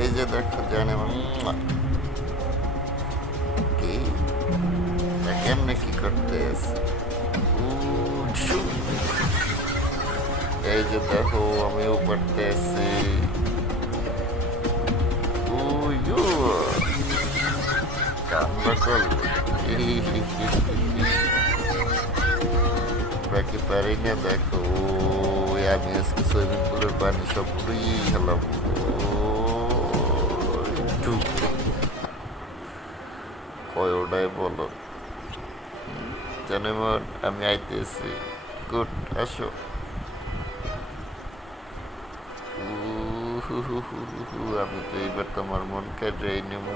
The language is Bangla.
এই যে দেখো জানে কি কেমনে কি করতে এই যে দেখো আমিও করতেছি কান্না করলো বাকি পারি না দেখো আমি আজকে সুইমিং পুলের পানি সব পুড়িয়ে খেলাম কয়টায় বলো জানেমন আমি আইতেছি গুড আসো আমি তো এইবার তোমার মন কাটাই নেব